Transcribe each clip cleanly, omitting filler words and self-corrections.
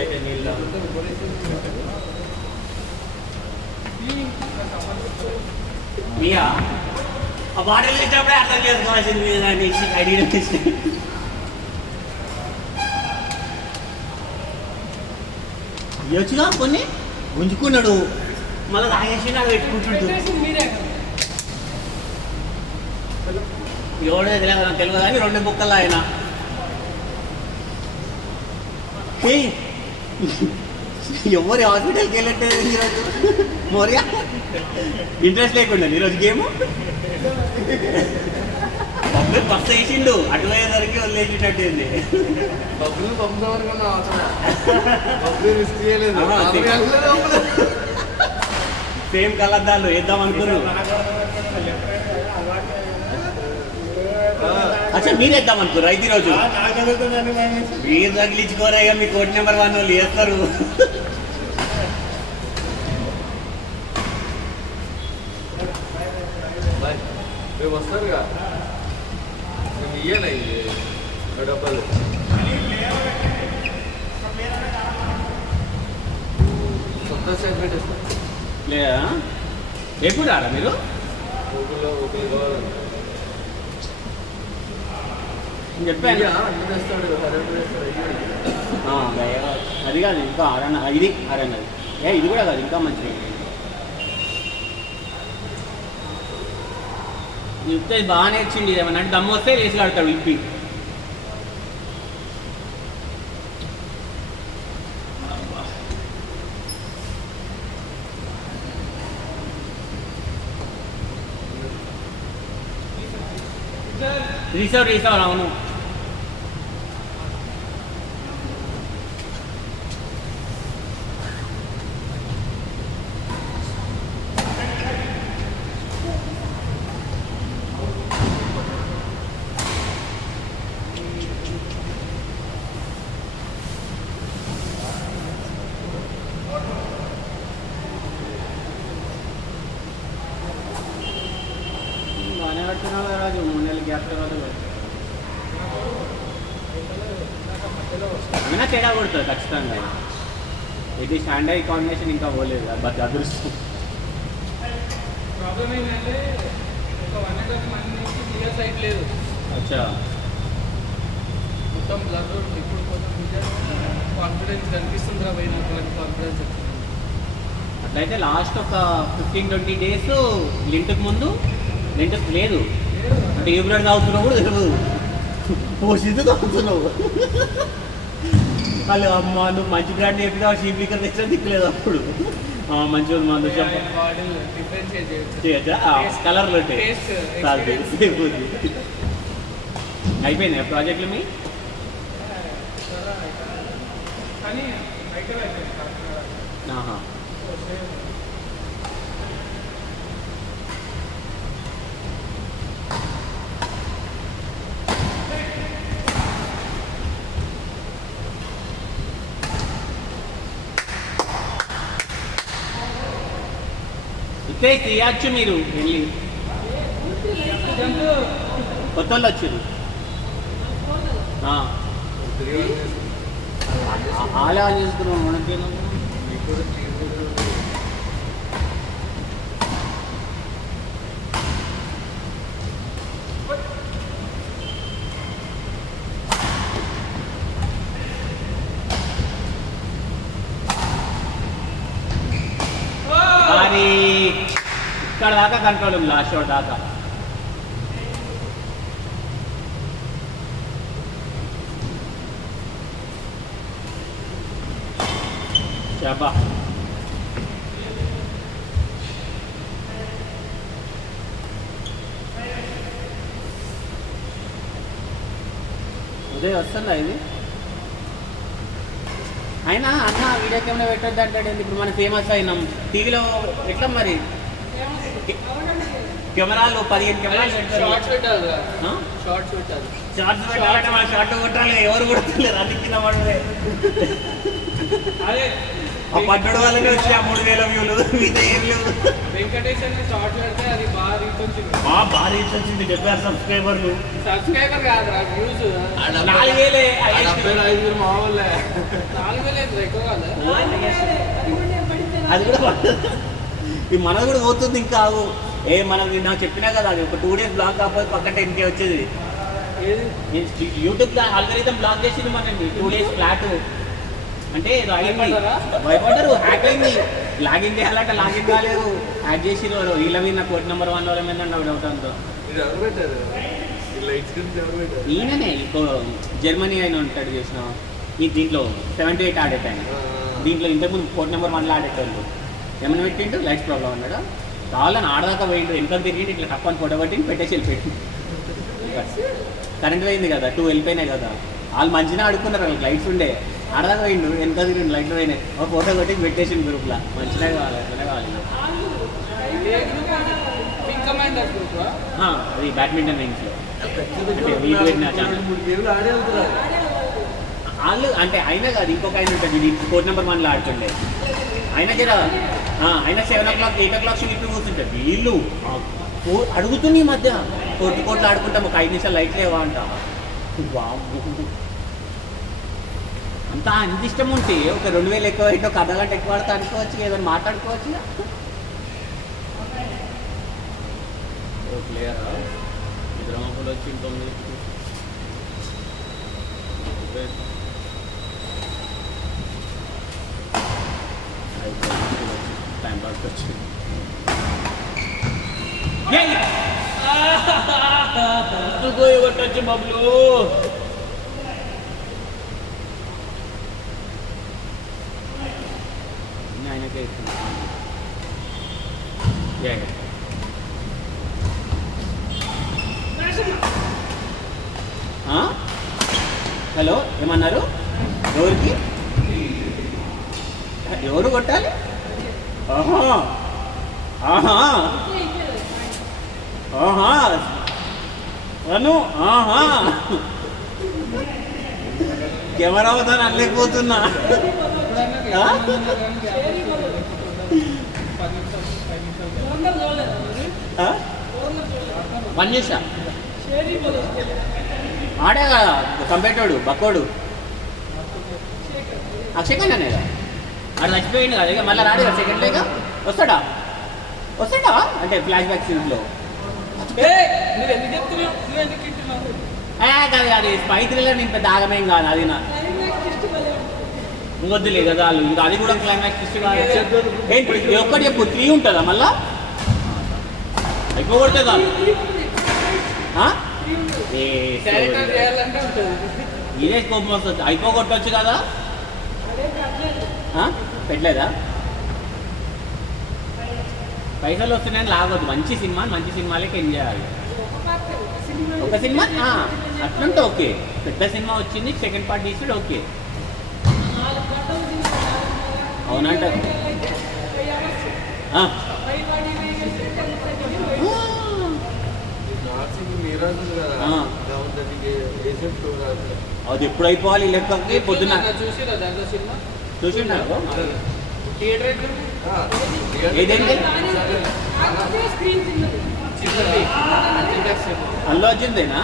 అయితే నీళ్ళు ఆ బాటిల్ ఇచ్చినప్పుడే అర్థం చేసుకోవాల్సింది అనేసి ఐడియా ఇవ్వచ్చుగా కొన్ని గుంజుకున్నాడు మళ్ళీ తాగేసి నాకు పెట్టుకుంటుండు ఎవడో తెలియదు కానీ 2 బుక్కలు ఆయన ఎవరు హాస్పిటల్కి వెళ్ళట్లేదు ఈరోజు మోరియా ఇంట్రెస్ట్ లేకుండా ఈరోజు గేమ్ బబ్బులు బస్సు వేసిండు అటు పోయేసరికి వదిలేసినట్టుంది సేమ్ కలద్దాలు వేద్దాం అనుకున్నాను అచ్చా మీరు వేద్దాం అనుకున్నారు అయితే ఈరోజు మీరు తగిలించుకోరా ఇక మీ కోడ్ నెంబర్ 1 వాళ్ళు వేస్తారు వస్తారుగా ఇయ్యాలి డబ్బులు కొత్త సెగ్మెంట్ ఇస్తారు లేదా ఎప్పుడు రారా మీరు చెప్పాను అది కాదు ఇంకా ఇది అరణ్యది ఇది కూడా కాదు ఇంకా మంచిది చెప్తే బాగానే వచ్చింది ఏమన్నా అంటే దమ్ము వస్తే వేసి ఆడతాడు ఇప్పి రీసర్వ్ అవును బాగానే కడుతున్నావు కదా రాజు 3 నెలలు గ్యాప్ తర్వాత అయినా తేడా కొడుతుంది ఖచ్చితంగా ఇది స్టాండర్డ్ కాంబినేషన్ ఇంకా పోలేదు బట్ అదృష్టం ప్రాబ్లం ఏంటంటే ఒక 1.5 మంది నుంచి క్లియర్ సైట్ లేదు అచ్చా మొత్తం బ్లర్ ఇప్పుడు కొంచెం కాన్ఫిడెన్స్ కనిపిస్తుంది రా పోయిన కాన్ఫిడెన్స్ వచ్చింది అట్లయితే లాస్ట్ ఒక 15-20 days లింట్కి ముందు లింట్ లేదు అంటే ఏ బ్రాండ్ తాగుతున్నావు కూడా తెలియదు పోషిద్దు తాగుతున్నావు వాళ్ళు అమ్మ నువ్వు మంచి బ్రాండ్ చెప్పినావు చీప్ లిక్కర్ తెచ్చా దిక్కులేదు అప్పుడు మంచిగా మందు చేయొచ్చా కలర్లు ఉంటాయి అయిపోయినాయి ప్రాజెక్టులు మీ ఇస్తే తీయచ్చు మీరు వెళ్ళి కొత్త వాళ్ళు వచ్చారు ఆలా చేసుకున్నాం మనకి ఇక్కడ దాకా కంట్రోల్ ఉంది లాస్ట్ షాట్ దాకా చెప్పా ఉదయం వస్తుందా ఇది అయినా అన్న వీడియో కెమెరా పెట్టద్దు అంటాడు ఇప్పుడు మనం ఫేమస్ అయినాం టీవీలో ఎట్లా మరి కెమెరాలు 15 కెమెరాలు షార్ట్ కొట్టాలి ఎవరు కొడుతున్నారు అది కింద పడలే అదే ఆ పడ్డోడు వాళ్ళకి వచ్చి ఆ 3,000 వ్యూలు మీద ఏం లేవు. వెంకటేష్ అనే షార్ట్ పెడితే అది బాగా రీచ్ వచ్చింది. బాగా రీచ్ వచ్చింది 70 సబ్స్క్రైబర్లు. సబ్స్క్రైబర్ కాదురా వ్యూస్. 4,000 5 మా వాళ్ళే 4,000 ఎక్కువ కాదు. అది కూడా ఈ మనది కూడా పోతుంది ఇంకా. మనది నాకు చెప్పినా కదా, అది ఒక 2 days బ్లాక్ కాకపోతే పక్క 10K వచ్చేది. యూట్యూబ్ ఆల్గరిథం బ్లాక్ చేసింది మనల్ని 2 days ఫ్లాట్. అంటే ఏదో అయింది, భయపడ్డారు, హ్యాక్ అయింది. లాగిన్ చేయాలంటే లాగిన్ కాలేదు, హ్యాక్ చేసిరు. వీళ్ళ మీద నా కోడ్ నెంబర్ 1 వాళ్ళ మీద నాకు డౌట్ అంతా. ఎవరు పెట్టారు ఈ లైట్స్ గురించి? ఎవరు పెట్టారు? ఈయననే జర్మనీ అయిన ఉంటాడు చేసిన. ఈ దీంట్లో 7 to 8 ఆడేటాను. దీంట్లో ఇంతకుముందు కోడ్ నెంబర్ 1లో ఆడేటాడు. ఏమైనా పెట్టిండు లైట్స్ ప్రాబ్లం అన్నాడు. కావాలని ఆడదాకా పోయిండు, వెనకాల తిరిగి ఇట్లా తప్పని ఫోటో పెట్టేసి వెళ్ళిపెట్టి. కరెంట్ పోయింది కదా, 2 వెళ్ళిపోయినాయి కదా. వాళ్ళు మంచిగా ఆడుకున్నారు, వాళ్ళకి లైట్స్ ఉండే. ఆడదాకా పోయిండు, వెనకాల తిరిగి లైట్లు పోయినాయి. ఒక ఫోటో కొట్టి పెట్టేసిండు గ్రూప్లో. మంచిగా కావాలి, అట్లనే కావాలి. అది బ్యాడ్మింటన్ రింగ్స్లో వీళ్ళు పెట్టిన ఛానల్. 3 గేమ్లు ఆడే వెళ్తున్నారు వాళ్ళు. అంటే అయినా కాదు, ఇంకొక ఆయన ఉంటుంది కోడ్ నెంబర్ 1లో ఆడుతుండే. అయినా కదా అయినా 7 o'clock 8 o'clock స్లీప్ కూర్చుంటారు. వీళ్ళు అడుగుతుంది ఈ మధ్య కోట్లు ఆడుకుంటాం, ఒక 5 నిమిషాలు లైట్ లేవా అంట. అంత ఇష్టం ఉంటే ఒక 2,000 ఎక్కువ అయితే ఒక అర్ధగంట ఎక్కువ ఆడితే అనుకోవచ్చు, ఏదైనా మాట్లాడుకోవచ్చు. క్లియర్ నిద్రమాపులు వచ్చి 9 టైం పాస్కి వచ్చింది. కొట్టచ్చు బబ్లు. ఆయనకే ఇస్తుంది. హలో, ఏమన్నారు? ఎవరికి? ఎవరు కొట్టాలి? ఆహా ఆహా ఆహా అను ఆహా కెమెరా అవుతాను అనలేకపోతున్నా. పని చేసా ఆడే కదా కంపేటోడు బక్కోడు సెకండ్ అనేది ఆడ చచ్చిపోయింది కదా. ఇక మళ్ళీ రాడు కదా సెకండ్ లేక వస్తాడా అంటే ఫ్లాష్ బ్యాక్ సీన్స్లో. కాదు అది స్పై థ్రిల్లర్, నేను పెద్ద ఆగమేం కాదు అది. నా ఇంకొద్దులే కదా వాళ్ళు, ఇంకా అది కూడా క్లైమాక్స్ ఇష్ట కాదు. ఏంటి ఒక్కటి చెప్పు, 3 ఉంటుందా మళ్ళా? అయిపోగొడితే కాదు ఇదే కోపం వస్తుంది. అయిపోగొట్టవచ్చు కదా, పెట్టలేదా? పైసలు వస్తున్నాయని లాగొద్దు. మంచి సినిమాలకి ఎంజాయ్ చేయాలి. ఒక సినిమా అట్లంటే ఓకే. పెద్ద సినిమా వచ్చింది, సెకండ్ పార్ట్ తీసాడు, ఓకే. అవునంట. అది ఎప్పుడు అయిపోవాలి లెక్కకి? పొద్దున చూసిండా? ఏదేంటి అల్లు అర్జున్దేనా?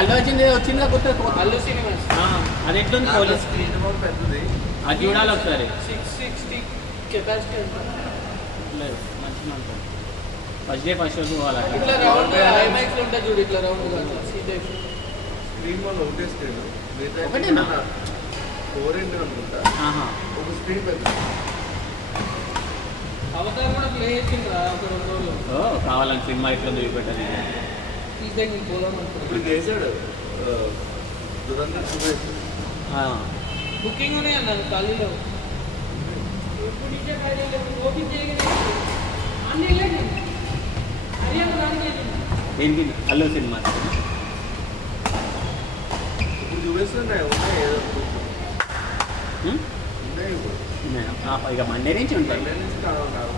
అల్లు అర్జున్ వచ్చిందా కొత్త? అల్లు సినిమాస్. అది ఎట్లుంది? పోలీస్ పెద్దది, అది చూడాలి ఒకసారి. 660 కెపాసిటీ మంచిగా ఉంటుంది. ఫస్ట్ షో పోవాలి. ఇట్లా రౌండ్ ఐమాక్స్ ఉంటుంది చూడు, ఇట్లా రౌండ్ సీట్ స్క్రీన్ వల్ల ఒకటే స్క్రీన్. ఒకటేనా? 4 అనుకుంటా. ఒక స్క్రీన్ పెద్ద. అవతారం కూడా ప్లే చేసిండ్రా ఒక 2 రోజులు. కావాలని సినిమా ఇట్లా చూపెట్టాను. ఇప్పుడు చేశాడు దురంధర్ బుకింగ్ ఉన్నాయి అన్నారు ఖాళీలో. ఏంటి అల్లు సినిమా ఇప్పుడు చూపిస్తున్నాయి, ఉన్నాయి ఏదో ఉన్నాయి ఇప్పుడు. ఇక మండే నుంచి ఉంటాయి. మండే నుంచి కావాలి.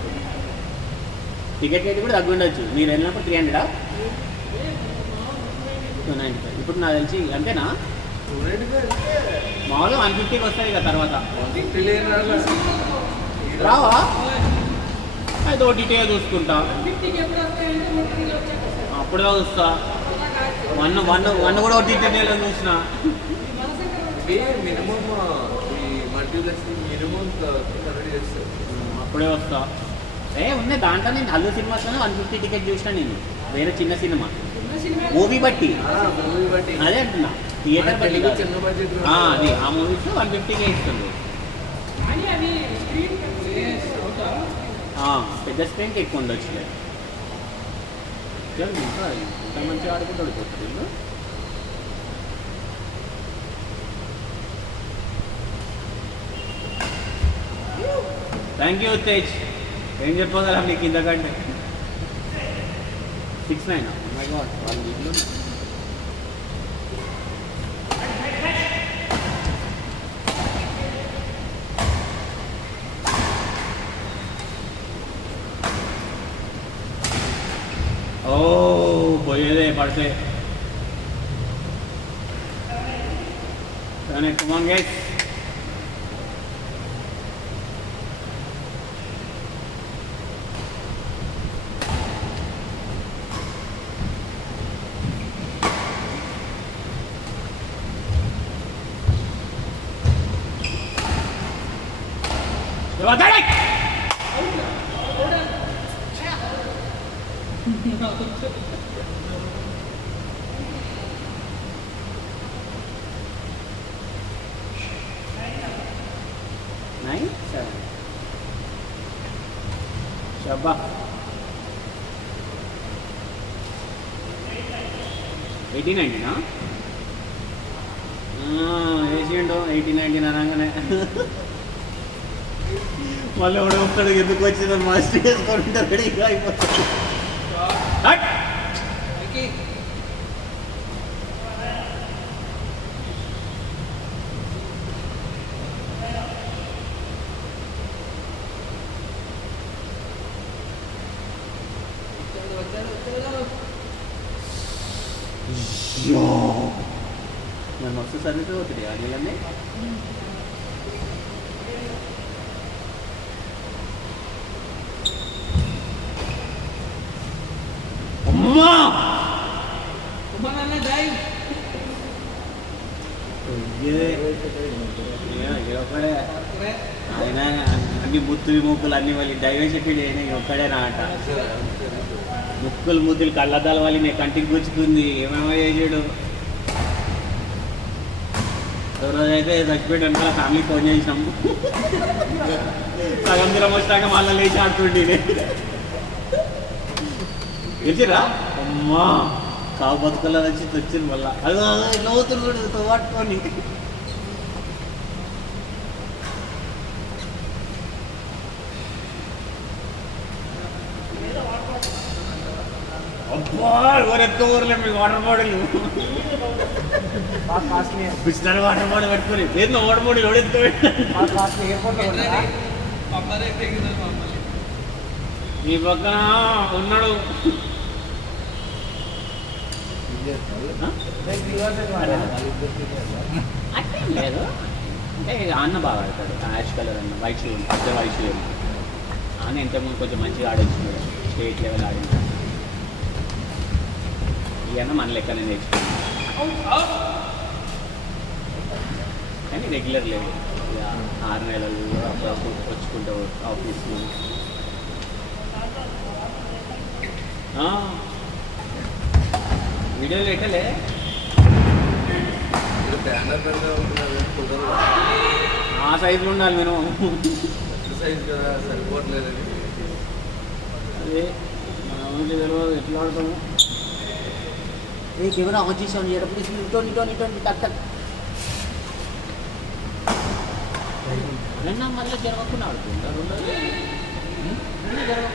టికెట్ రేట్ కూడా తగ్గి ఉండొచ్చు. మీరు వెళ్ళినప్పుడు 300, 295. ఇప్పుడు నాకు తెలిసి అంతేనా? మామూలుగా 150కి వస్తాయి కదా తర్వాత. 150 లేని రాళ్ళ. రావా? అయితే ఓటీటీ చూసుకుంటా, 50కి ఎప్పుడు వస్తాయంటే 150 వచ్చాక వస్తాయి. అప్పుడుగా చూస్తా. వన్ కూడా ఓటీటీలో చూసిన. ఇవి మినిమం ఈ మల్టీప్లెక్స్ మినిమం 100 చేస్తారు. అప్పుడే వస్తా. ఉన్నాయి దాంట్లో. నేను అల్లు సినిమాస్లోనే 150 టికెట్ చూసిన. నేను వేరే చిన్న సినిమా చిన్న సినిమా మూవీ బట్టి మూవీ బట్టి అదే అంటున్నా, థియేటర్ బట్టి కాదు. చిన్న బడ్జెట్ అది ఆ మూవీస్ 150కే ఇస్తుంది. కానీ అవి స్క్రీన్ అవుతా పెద్ద స్క్రీన్కి ఎక్కువ ఉండొచ్చు. ఇంకా ఇంత మంచిగా ఆడుకుంటాడు వీళ్ళు. Thank you Tej. ఏం చెప్పగలం నీకు ఇంతకంటే. 6-9 మై గాడ్ వాళ్ళు వీళ్ళు. ఓ పోయేదే పడితే. కానీ కుమాన్ గైస్, షబ్బా 18-19 వేసిండు. 18-19 అనగానే మళ్ళీ ఎవడో ఒక్కడికి ఎందుకు వచ్చిందని మాస్టర్ చేసుకుంటే రెడీగా అయిపోతుంది. నేను మస్తు సర్వీస్ అవుతుంది ఆ నీళ్ళని. అమ్మా కుమారన్న డైవ్ ఆయన అన్ని ముత్తులు ముక్కులు అన్ని వాళ్ళు డైవర్సిటీ ఒక్కడే నా ఆట. ముక్కులు ముద్దులు కళ్ళద్దాల వాళ్ళు నేను కంటికి గుచ్చుకుంది. ఏమేమో చేసాడు. రోజైతే చచ్చిపోయాడు అనుకో ఫ్యామిలీ ఫోన్ చేసినాము. సగం దూరం వచ్చాక మళ్ళీ లేచి ఆడుతుండే. తెలిసిరా అమ్మా కావు బతుకల్లో వచ్చి వచ్చింది మళ్ళా. అది నవ్వుతున్నాడు పట్టుకొని. అబ్బా ఎవరెత్త ఊర్లే మీకు water bottle Bisleri water bottle పెట్టుకుని లేదు వాటర్ బాటిల్ ఎవడెత్తుకో ఈ పక్కన ఉన్నాడు. లేదు అంటే అన్న బాగా ఆడతాడు. యాష్ కలర్ అన్న వైట్ షూ పెద్ద వైట్ షూ అన్న ఇంతకుముందు కొంచెం మంచిగా ఆడేస్తున్నాడు. State level ఆడింటాడు. ఈ అన్న మన లెక్కనే నేర్చుకున్నాడు కానీ రెగ్యులర్ లేదు. 6 నెలలు అప్పుడప్పుడు వచ్చుకుంటూ ఆఫీస్లో. వీడియోలు పెట్టలే ఆ సైజులో ఉండాలి నేను. సైజ్ కదా సరిపోవట్లేదని అదే మన తెలియదు ఎట్లా ఆడతాము. ఏ కెమెరా ఆన్ చేసి ఆన్ చేయడం ఇటువంటి టక్ టక్ మళ్ళీ జరగకుండా ఆడుతుందా. జరగకుండా